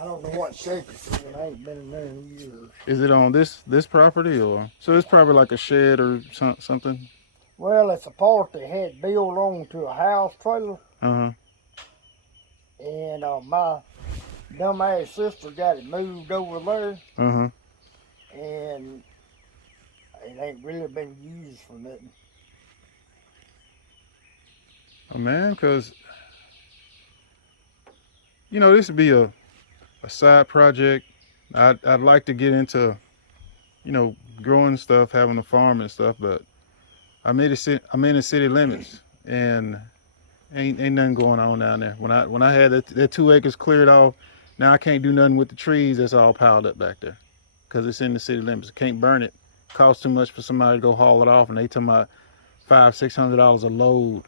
I don't know what shape it's in. I ain't been in there in years. Is it on this property or? So it's probably like a shed or something. Well, it's a part they had built onto a house trailer, Uh huh. and my dumbass sister got it moved over there, Uh huh. and it ain't really been used for nothing. Oh man, cause this would be a side project. I'd like to get into growing stuff, having a farm and stuff, but I'm in the city limits, and ain't nothing going on down there. When I had that 2 acres cleared off, now I can't do nothing with the trees that's all piled up back there, cause it's in the city limits. I can't burn it. Costs too much for somebody to go haul it off, and they talking about $500-600 a load.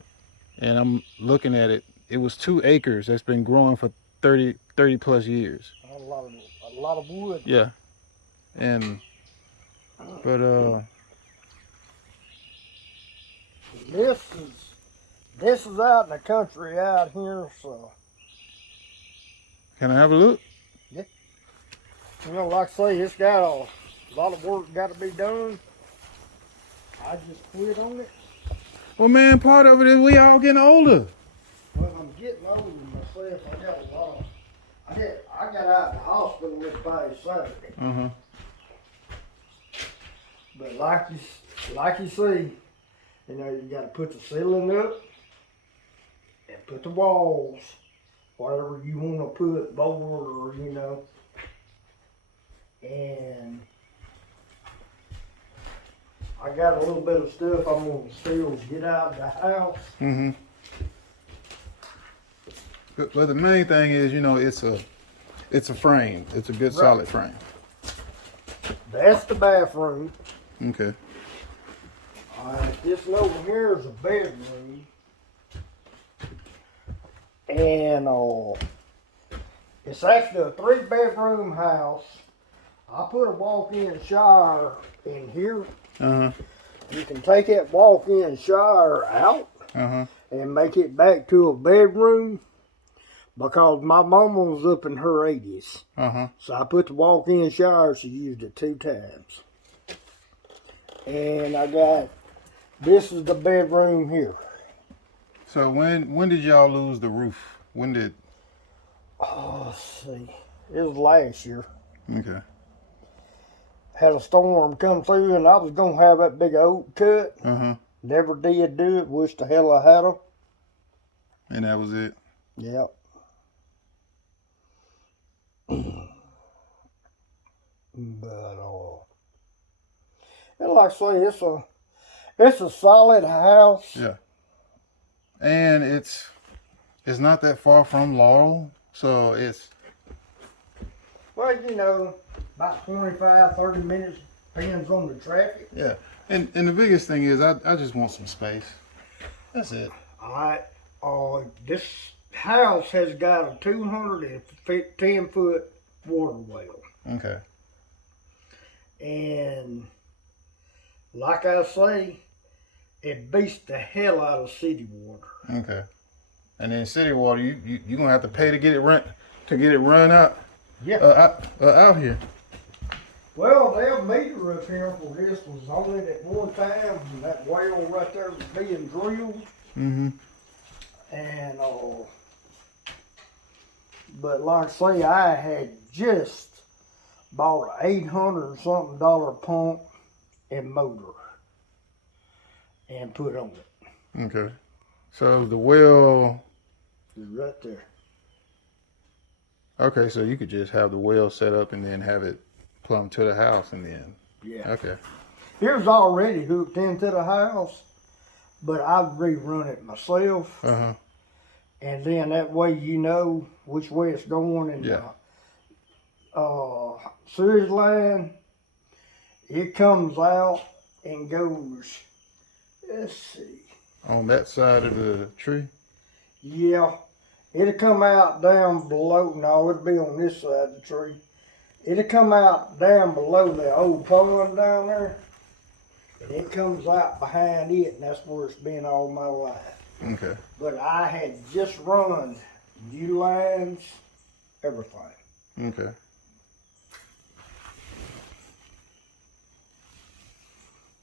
And I'm looking at it. It was 2 acres that's been growing for 30 plus years. A lot of wood. Yeah, and but This is out in the country out here, so can I have a look? yeah. Like I say, it's got a lot of work got to be done. I just quit on it. Well, man, part of it is we all getting older. Well, I'm getting older myself. I got a lot. I got out of the hospital this past Saturday. Uh huh. But like you see, you got to put the ceiling up and put the walls, whatever you want to put, board or and I got a little bit of stuff I'm gonna still get out of the house. Mm-hmm. But the main thing is, it's a frame. It's a good solid frame. That's the bathroom. Okay. Alright, this one over here is a bedroom. And it's actually a 3-bedroom house. I put a walk-in shower in here. Uh huh. You can take that walk-in shower out and make it back to a bedroom because my mama was up in her 80s. So I put the walk-in shower, she used it 2 times. And this is the bedroom here. So when did y'all lose the roof? When did? Oh, let's see. It was last year. Okay. Had a storm come through and I was going to have that big oak cut. Never did do it. Wish the hell I had them. And that was it? Yep. But and like I say, it's a solid house. Yeah. And it's not that far from Laurel, so it's. Well, about 25, 30 minutes, depends on the traffic. Yeah. And the biggest thing is I just want some space. That's it. This house has got a 210-foot water well. Okay. And like I say, it beats the hell out of city water. Okay. And then city water, you're gonna have to pay to get it run out. Yeah. Out here. Well, their meter up here for this was only at one time, and that well right there was being drilled. And but like I say, I had just bought an $800-something pump and motor and put on it. Okay. So the well is right there. Okay, so you could just have the well set up and then have it plumbed to the house and then. Yeah. Okay. Here's already hooked into the house, but I'd rerun it myself. And then that way you know which way it's going. And sewage line, it comes out and goes, let's see. On that side of the tree? Yeah. It'll come out down below. No, it'll be on this side of the tree. It'll come out down below the old pond down there. And it comes out behind it, and that's where it's been all my life. Okay. But I had just run new lines, everything. Okay.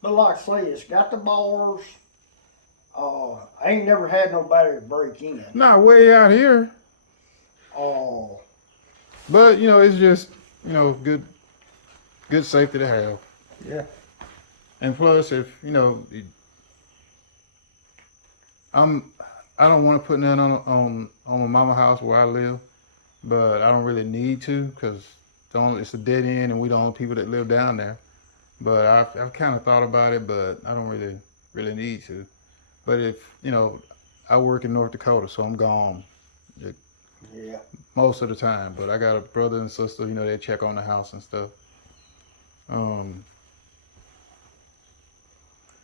But like I say, it's got the bars. I ain't never had nobody break in. Not way out here, Oh, but you know, it's just you know good safety to have. yeah. And plus, if you know, I'm I don't want to put nothing on my mama house where I live, but I don't really need to because it's a dead end and we the only people that live down there. But I've kind of thought about it, but I don't really need to. But if you know, I work in North Dakota, so I'm gone Yeah. most of the time. But I got a brother and sister, you know, they check on the house and stuff. Well,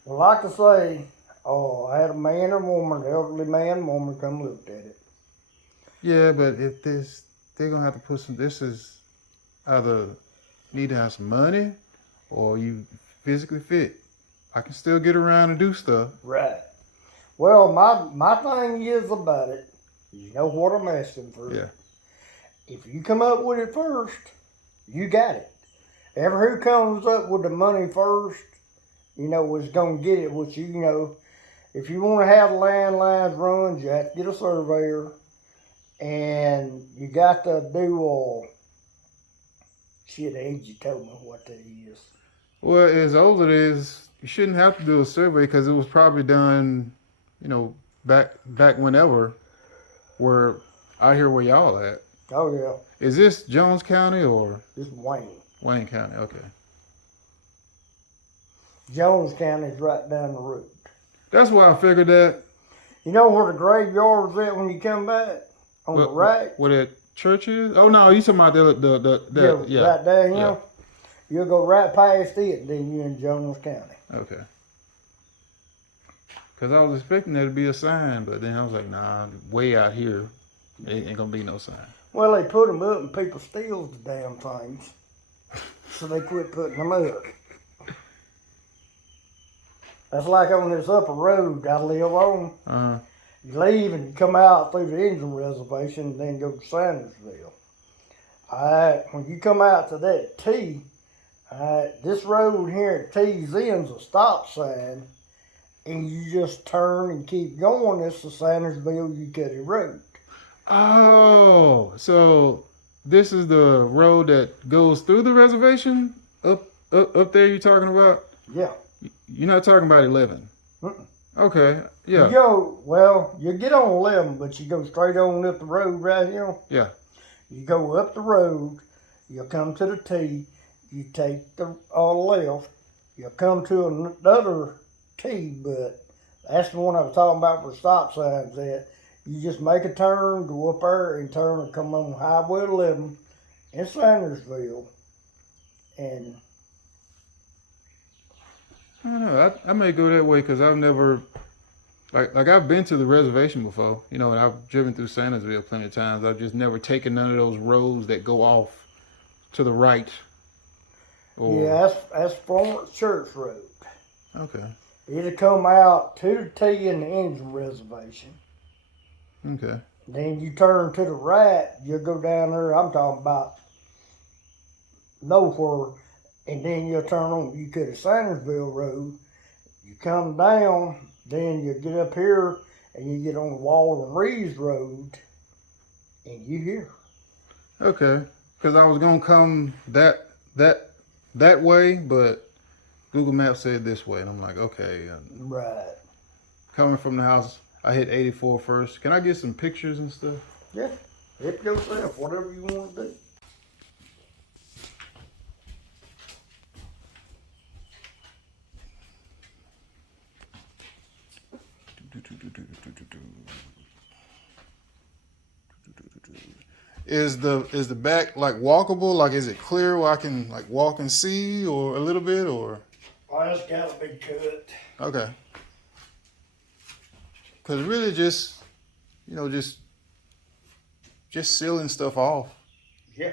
like I say, I had a man and woman, elderly man and woman come looked at it. Yeah, but if they're gonna have to put some. This is either need to have some money or you physically fit. I can still get around and do stuff. Right. Well, my thing is about it, you know what I'm asking for. Yeah. If you come up with it first, you got it. Ever who comes up with the money first, you know, is going to get it. Which, you know, if you want to have the landlines runs, you have to get a surveyor. And you got to do, shit, Angie told me what that is. Well, as old as it is, you shouldn't have to do a survey because it was probably done, you know, back whenever. Where out here where y'all at. Oh, yeah. Is this Jones County or This is Wayne. Wayne County? Okay. Jones County's right down the road. That's why I figured that. You know where the graveyard was at when you come back? On the right? Where that church is? Oh no, you talking about Yeah. Right there, you know? You'll go right past it, then you're in Jones County. Okay. Because I was expecting there to be a sign, but then I was like, nah, way out here, ain't gonna be no sign. Well, they put them up and people steal the damn things. So they quit putting them up. That's like on this upper road I live on. You leave and you come out through the Indian reservation and then go to Sandersville. Alright, when you come out to that T, this road here at T's end's a stop sign, and you just turn and keep going. It's the Sandersville Ucuddy Road. Oh, so this is the road that goes through the reservation up there you're talking about? Yeah. You're not talking about 11? Mm-mm. Okay, yeah. You get on 11, but you go straight on up the road right here. Yeah. You go up the road, you'll come to the T, you take the left, you'll come to another T, but that's the one I was talking about where stop signs at. You just make a turn, go up there and turn and come on Highway 11 in Sandersville. And I don't know. I may go that way because I've never, like I've been to the reservation before, you know, and I've driven through Sandersville plenty of times. I've just never taken none of those roads that go off to the right. yeah, that's former Church Road. Okay. It'll come out to the T in the Indian reservation. Okay. Then you turn to the right, you'll go down there, I'm talking about nowhere, and then you'll turn on, you could have Sandersville Road, you come down, then you get up here, and you get on Walden Reeves Road, and you here. Okay. Because I was going to come that way, but Google Maps said this way, and I'm like, okay. Right. Coming from the house, I hit 84 first. Can I get some pictures and stuff? Yeah. Hit yourself, whatever you want to do. Is the back like walkable? Like, is it clear where I can like walk and see, or a little bit, or? Oh, that's gotta be cut. Okay. Cause really, just you know, just sealing stuff off. Yeah.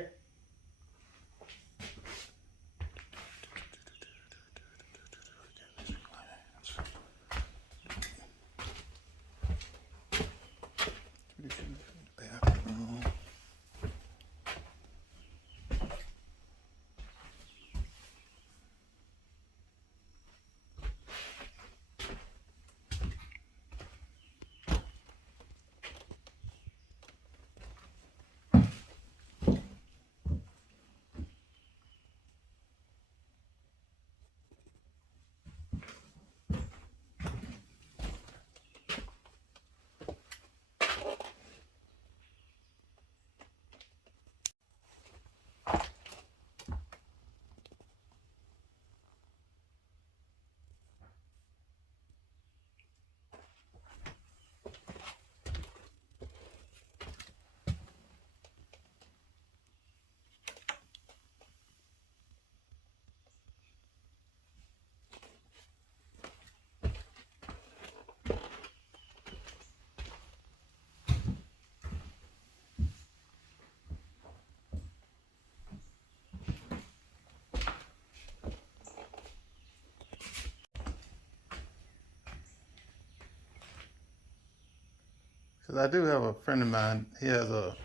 Cause I do have a friend of mine. He has a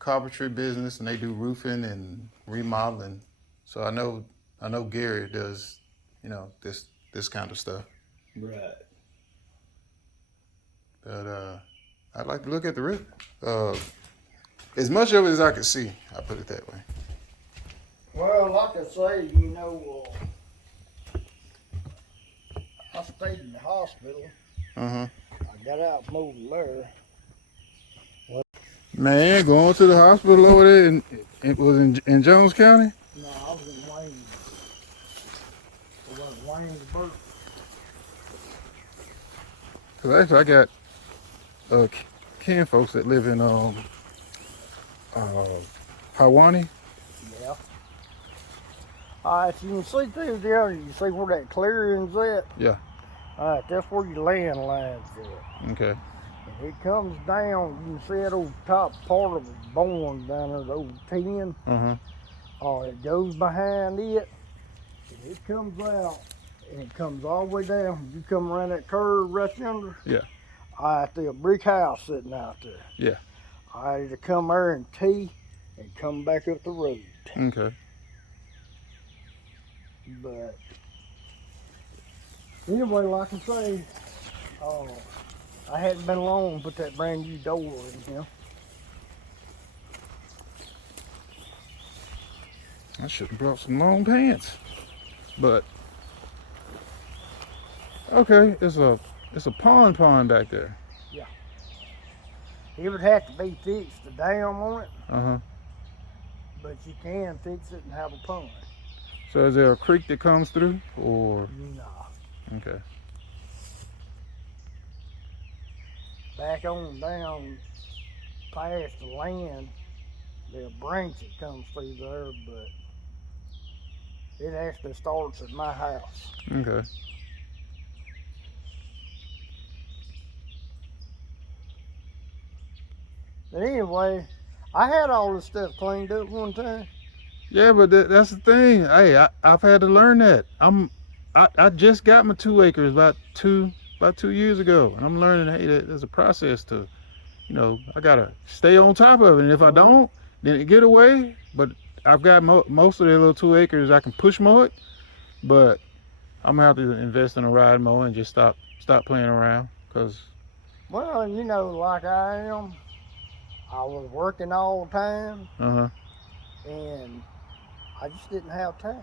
carpentry business, and they do roofing and remodeling. So I know Gary does, this kind of stuff. Right. But I'd like to look at the roof. As much of it as I could see. I put it that way. Well, like I say, I stayed in the hospital. Uh-huh. I got out and moved there. Man, going to the hospital over there, it was in Jones County? No, I was in Wayne. It was Waynesburg. Cause actually I got kin folks that live in Hawaii. Yeah. Alright, you can see through there, you see where that clearing's at? Yeah. Alright, that's where your landline's at. Okay. And it comes down, you can see that old top part of the barn down there, the old tin. Uh-huh. It goes behind it, and it comes out, and it comes all the way down. You come around that curve right yonder. Yeah. Alright, there's a brick house sitting out there. Yeah. Alright, to come there and tee and come back up the road. Okay. But anyway, like I say, I hadn't been long to put that brand new door in here. I should have brought some long pants. But okay, it's a pond back there. It would have to be fixed, the dam on it, Uh-huh. but you can fix it and have a pond. So is there a creek that comes through or Nah. okay. Back on down past the land, there's a branch that comes through there, but it actually starts at my house. Okay. But anyway, I had all this stuff cleaned up one time. Yeah, but that's the thing. Hey, I've had to learn that. I just got my 2 acres about 2 years ago, and I'm learning. Hey, there's a process to, I gotta stay on top of it. And if I don't, then it get away. But I've got most of the little 2 acres. I can push mow it, but I'm gonna have to invest in a ride mower and just stop playing around. Cause Well, like I am, I was working all the time, and I just didn't have time.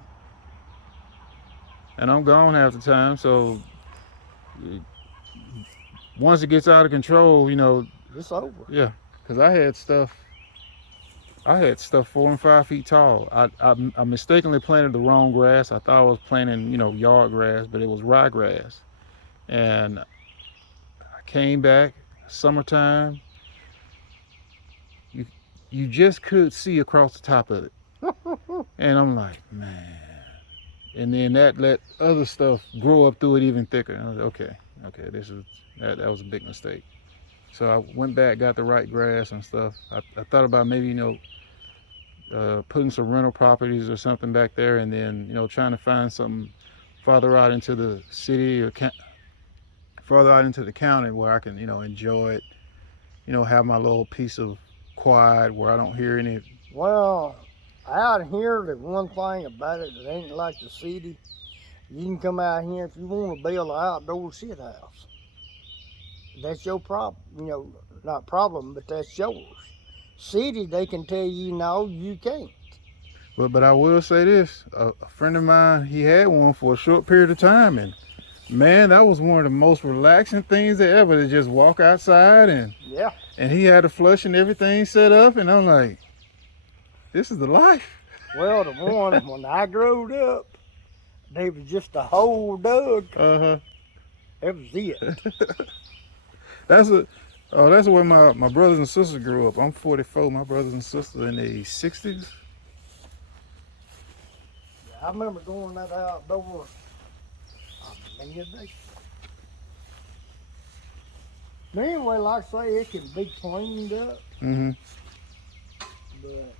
and I'm gone half the time. So once it gets out of control, It's over. yeah. Cause I had stuff 4 and 5 feet tall. I mistakenly planted the wrong grass. I thought I was planting, yard grass, but it was ryegrass. And I came back summertime. You just could see across the top of it. And I'm like, man. And then that let other stuff grow up through it even thicker. And I was like, okay, that was a big mistake. So I went back, got the right grass and stuff. I thought about maybe, putting some rental properties or something back there, and then, trying to find something farther out into the city or farther out into the county where I can, enjoy it, have my little piece of quiet where I don't hear any. Well, out here, the one thing about it that ain't like the city, you can come out here if you want to build an outdoor shit house. That's your problem, not problem, but that's yours. City, they can tell you, no, you can't. But I will say this, a friend of mine, he had one for a short period of time, and man, that was one of the most relaxing things ever, to just walk outside and he had a flush and everything set up, and I'm like, this is the life. Well, the one when I growed up, they was just a hole dug. That was it. That's where my brothers and sisters grew up. I'm 44. My brothers and sisters in the 60s. I remember going that outdoor. But anyway, like I say, it can be cleaned up. But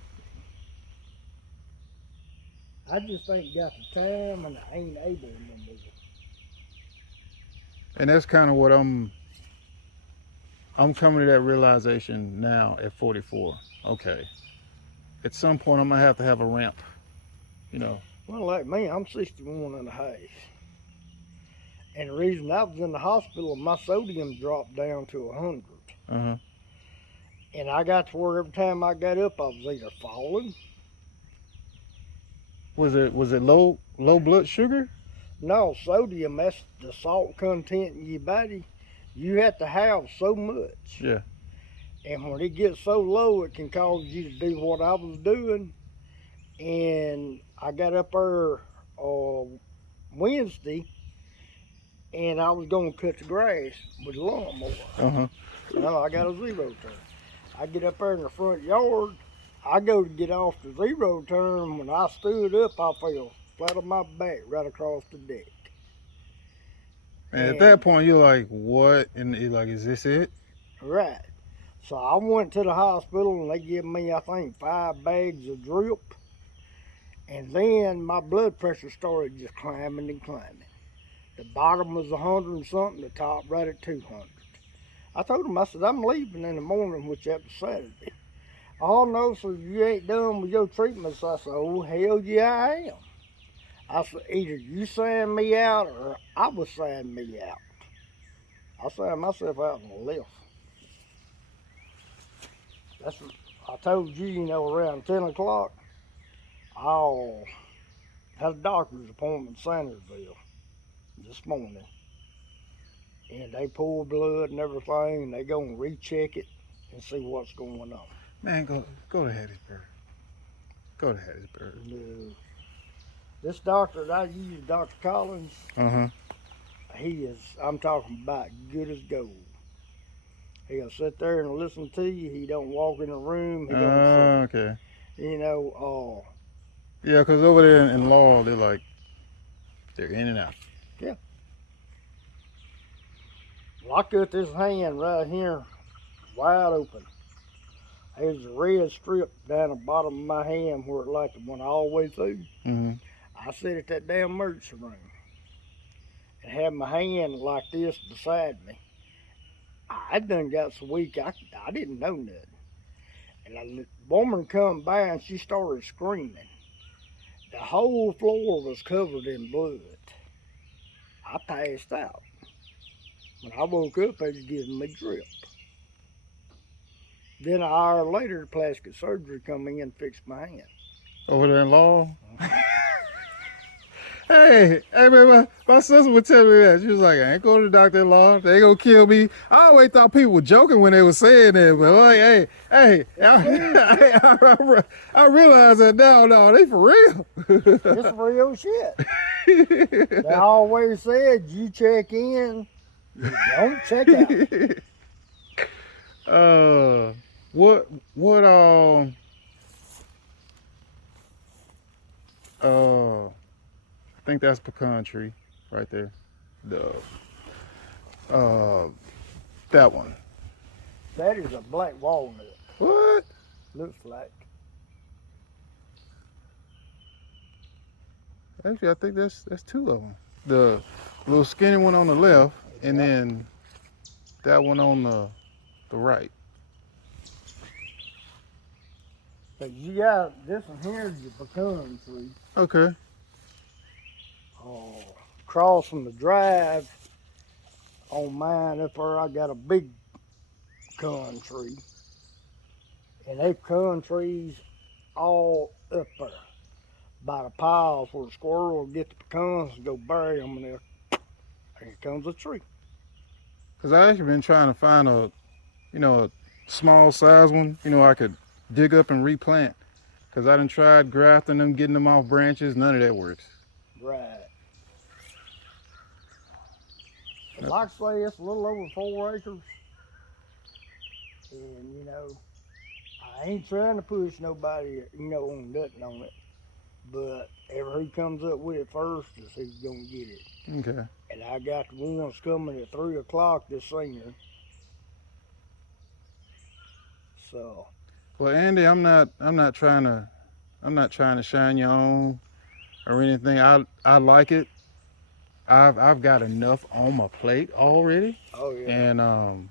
I just ain't got the time, and I ain't able to do it. And that's kind of what I'm I'm coming to that realization now at 44. Okay, at some point I'm gonna have to have a ramp. You know. Well, like me, I'm 61 and a half. And the reason I was in the hospital, my sodium dropped down to 100. Uh huh. And I got to where every time I got up, I was either falling. Was it low blood sugar? No, sodium, that's the salt content in your body. You have to have so much. Yeah. And when it gets so low, it can cause you to do what I was doing. And I got up there Wednesday, and I was going to cut the grass with a lawnmower. Uh huh. No, I got a zero turn. I get up there in the front yard. I go to get off the zero turn. When I stood up, I fell flat on my back right across the deck. And at that point, you're like, what? And you're like, is this it? Right. So I went to the hospital, and they gave me, I think, 5 bags of drip. And then my blood pressure started just climbing and climbing. The bottom was 100 and something, the top right at 200. I told him, I said, I'm leaving in the morning, which that was Saturday. Oh, no, sir, you ain't done with your treatments. I said, oh, hell yeah, I am. I said, either you sign me out or I will sign me out. I signed myself out and left. That's what I told you, you know, around 10 o'clock, I had a doctor's appointment in Sandersville this morning. And they pull blood and everything, and they gonna recheck it and see what's going on. Man, go to Hattiesburg. Go to Hattiesburg. This doctor that I use, Dr. Collins, he is, I'm talking about good as gold. He'll sit there and listen to you. He don't walk in the room. He don't sit. Okay. You know, Yeah, because over there in Laurel, they're in and out. Yeah. Well, I cut this hand right here wide open. There's a red strip down the bottom of my hand where it like it went all the way through. Mm-hmm. I sit at that damn emergency room and had my hand like this beside me. I done got so weak, I didn't know nothing. And a woman come by and she started screaming. The whole floor was covered in blood. I passed out. When I woke up, they was giving me drip. Then an hour later, plastic surgery come in and fixed my hand. Over there in Laurel? Hey, man, my sister would tell me that. She was like, I ain't going to the doctor in Laurel. They gonna kill me. I always thought people were joking when they were saying that, but like, hey, I realize that now, no, they for real. It's real shit. They always said, you check in, you don't check out. I think that's pecan tree right there. That one. That is a black walnut. What? Looks like. Actually, I think that's 2 of them. The little skinny one on the left, and then that one on the right. So you got this one here is your pecan tree. Okay. Crossing the drive on mine up there, I got a big pecan tree. And they pecan trees all up there by the piles where the squirrels get the pecans and go bury them, and here comes a tree. Because I actually been trying to find a small size one, I could dig up and replant. Because I done tried grafting them, getting them off branches, none of that works. Right. And like I say, it's a little over 4 acres. And, I ain't trying to push nobody, on nothing on it. But who comes up with it first is who's going to get it. Okay. And I got the ones coming at 3 o'clock this senior. So. Well, Andy, I'm not trying to shine you on or anything. I like it. I've got enough on my plate already. Oh yeah. And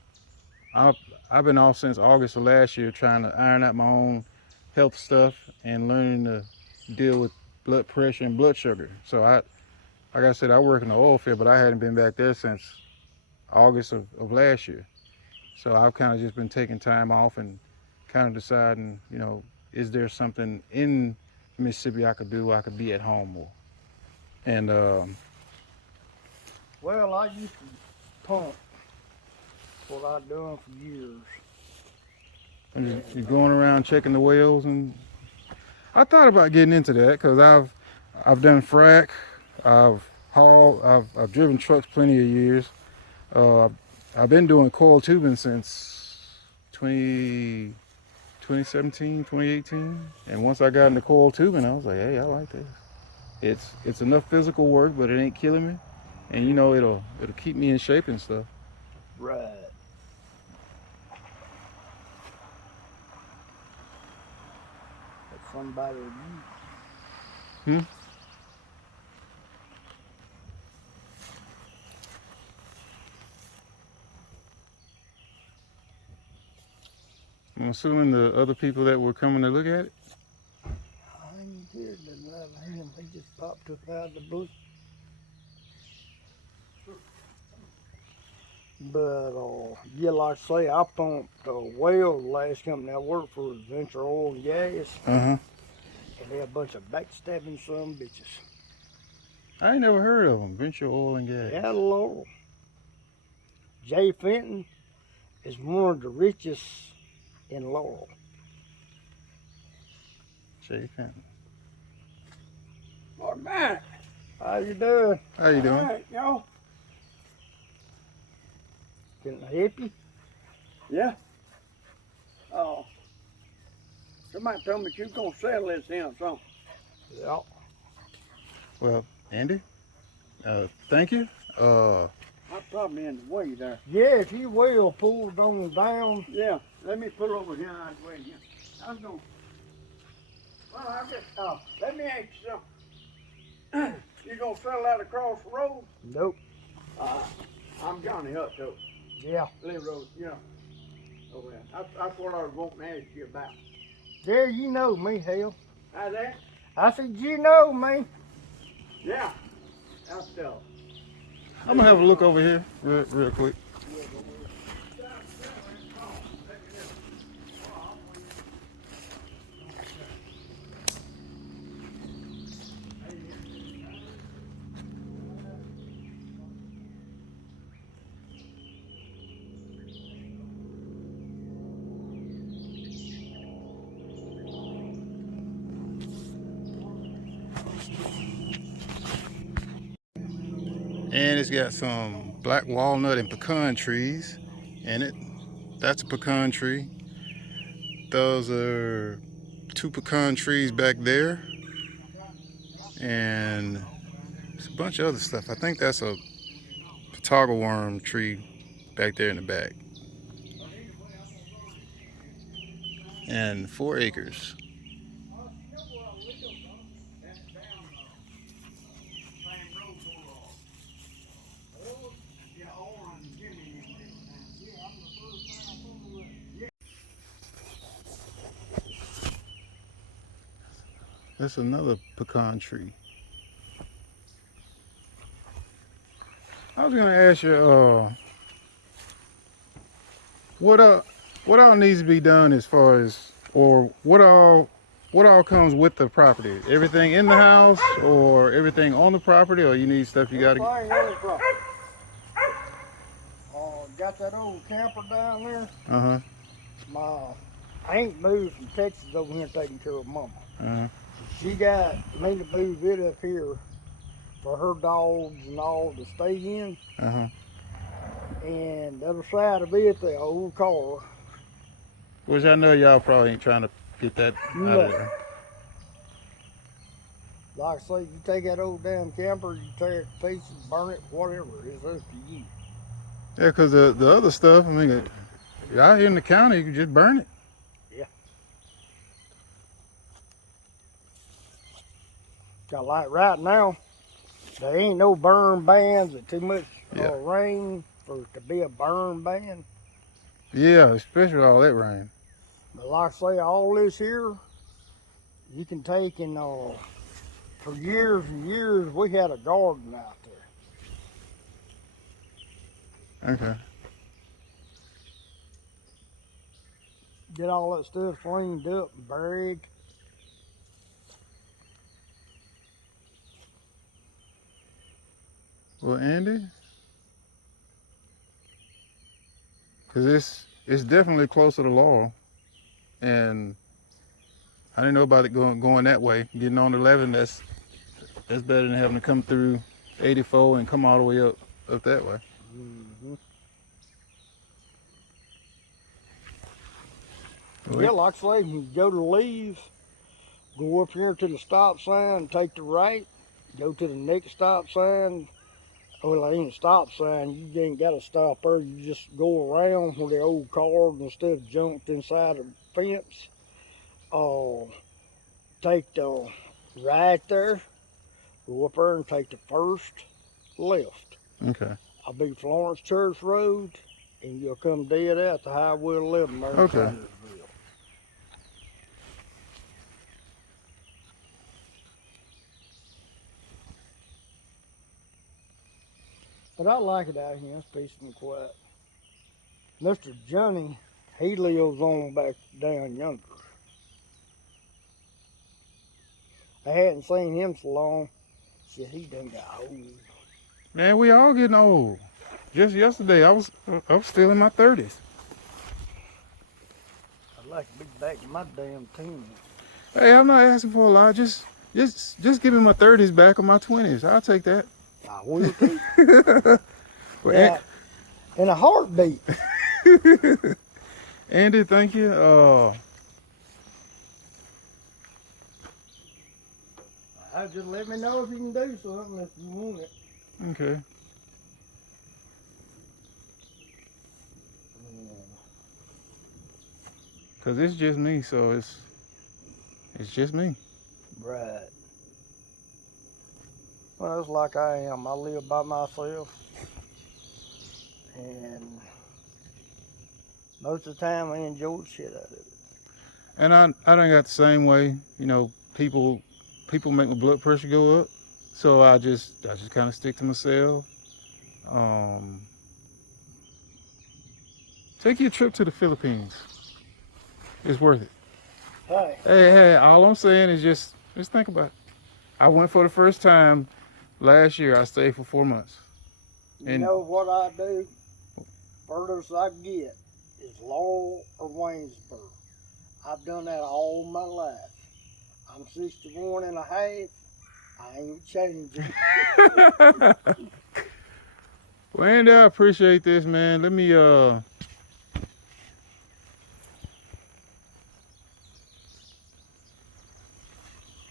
I've been off since August of last year trying to iron out my own health stuff and learning to deal with blood pressure and blood sugar. So like I said, I work in the oil field, but I hadn't been back there since August of last year. So I've kind of just been taking time off and kind of deciding, is there something in Mississippi I could do? I could be at home more. And Well, I used to pump. What I've done for years. you're going around checking the wells, and I thought about getting into that because I've done frack, I've driven trucks plenty of years. Uh, I've been doing coil tubing since 2017, 2018, and once I got into coil tubing, I was like, hey, I like this. It's enough physical work, but it ain't killing me, and it'll keep me in shape and stuff. Right. That's somebody you. I'm assuming the other people that were coming to look at it. I ain't heard that about him. He just popped up out of the blue. But yeah, like I say, I pumped well. The last company I worked for was Venture Oil and Gas, And they had a bunch of backstabbing some bitches. I ain't never heard of them. Venture Oil and Gas. Yeah, Lord. Jay Fenton is one of the richest in Laurel. Jay Fenton. Lord man, how you doing? How you doing? All right, y'all. Can I help you? Yeah. Oh. Somebody told me you was gonna sell this here or something. Yeah. Well, Andy, thank you. I'm probably in the way there. Yeah, if you will, pull it on down. Yeah. Let me pull over here out of the way here. I was gonna. Well, I just. Let me ask you something. You gonna sell that across the road? Nope. I'm Johnny Hutto. Yeah. Lee Road. Yeah. Oh well. That's what I was wanting to ask you about. Yeah, you know me, hell. How's that? I said, you know me. Yeah. That's I'm gonna have a look over here real quick. And it's got some black walnut and pecan trees in it. That's a pecan tree. Those are 2 pecan trees back there. And there's a bunch of other stuff. I think that's a toggle worm tree back there in the back. And 4 acres. That's another pecan tree. I was gonna ask you, what all needs to be done as far as, or what all comes with the property? Everything in the house, or everything on the property, or you need stuff you gotta. Everything on the property. Got that old camper down there. I ain't moved from Texas over here taking care of Mama. She got me to move it up here for her dogs and all to stay in. And the other side of it, the old car. Which I know y'all probably ain't trying to get that out of there. Like I say, you take that old damn camper, you tear it to pieces, burn it, whatever. It's up to you. Yeah, because the other stuff, I mean, out here in the county, you can just burn it. Yeah. Got like right now, there ain't no burn bans. It's too much rain for it to be a burn ban. Yeah, especially all that rain. But like I say, all this here, you can take and for years and years, we had a garden out there. Okay. Get all that stuff cleaned up and buried. Well, Andy, because it's definitely closer to Laurel, and I didn't know about it going that way. Getting on 11, that's better than having to come through 84 and come all the way up that way. Mm-hmm. Well, Yeah, like I say, you go to leave, go up here to the stop sign, take the right, go to the next stop sign. Well, it ain't a stop sign. You ain't got to stop there. You just go around where the old cars and stuff jumped inside the fence. Take the right there, go up there and take the first left. okay. I'll be Florence Church Road, and you'll come dead out to Highway 11 there in Okay. Sandersville. But I like it out here. It's peaceful and quiet. Mr. Johnny, he lives on back down yonder. I hadn't seen him so long. Shit, he done got old. Man, we all getting old. Just yesterday, I was still in my 30s. I'd like to be back in my damn team. Hey, I'm not asking for a lot. Just give me my 30s back or my 20s. I'll take that. I will too. Well, Yeah, in a heartbeat. Andy, thank you. Just let me know if you can do something if you want it. Okay. Cause it's just me, so it's just me. Right. Well, it's like I am. I live by myself. And most of the time I enjoy the shit out of it. And I done got the same way. You know, people make my blood pressure go up, so I just kind of stick to myself. Take your trip to the Philippines. It's worth it. Hey, Hey, all I'm saying is just think about it. I went for the first time last year. I stayed for 4 months. you And- know what I do? Furthest I get is Laurel or Waynesboro. I've done that all my life. I'm 61 and a half. I ain't changing. Well, Andy, I appreciate this, man. Let me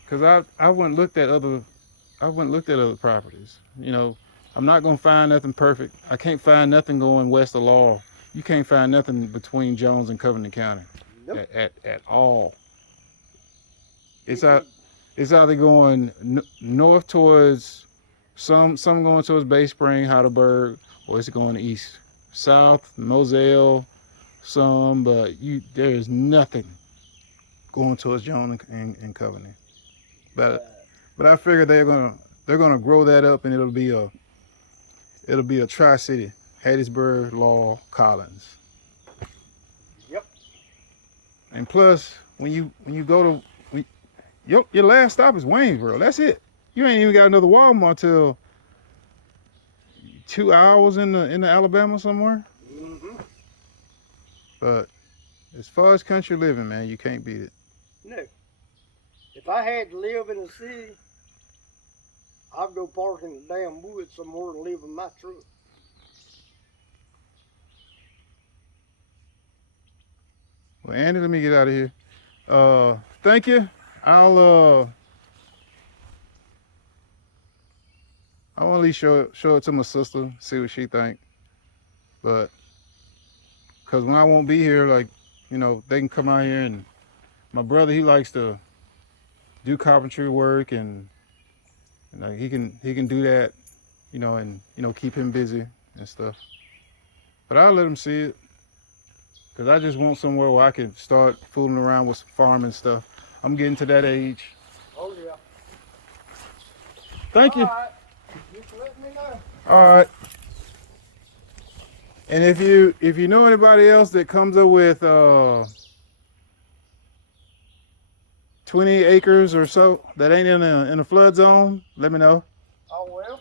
cause I went and looked at other properties. You know, I'm not gonna find nothing perfect. I can't find nothing going west of Laurel. You can't find nothing between Jones and Covington County Nope. at all. It's either going north towards some going towards Bay Spring, Heidelberg, or it's going east, south, Moselle, some, but there is nothing going towards Jones and Covington. But I figure they're gonna grow that up, and it'll be a tri-city: Hattiesburg, Laurel, Collins. Yep. And plus, when you go to your last stop is Waynesboro. That's it. You ain't even got another Walmart till 2 hours in the Alabama somewhere. Mm-hmm. But as far as country living, man, you can't beat it. No. If I had to live in the city, I'd go park in the damn woods somewhere and live in my truck. Well, Andy, let me get out of here. Thank you. I want to at least show it to my sister, see what she think. But because when I won't be here, like, you know, they can come out here, and my brother, he likes to do carpentry work, and like he can do that, you know, and keep him busy and stuff. But I'll let him see it. Cause I just want somewhere where I can start fooling around with some farming stuff. I'm getting to that age. Oh yeah. Thank you. All right. Just let me know. All right. And if you know anybody else that comes up with 20 acres or so that ain't in a flood zone, let me know. Oh well.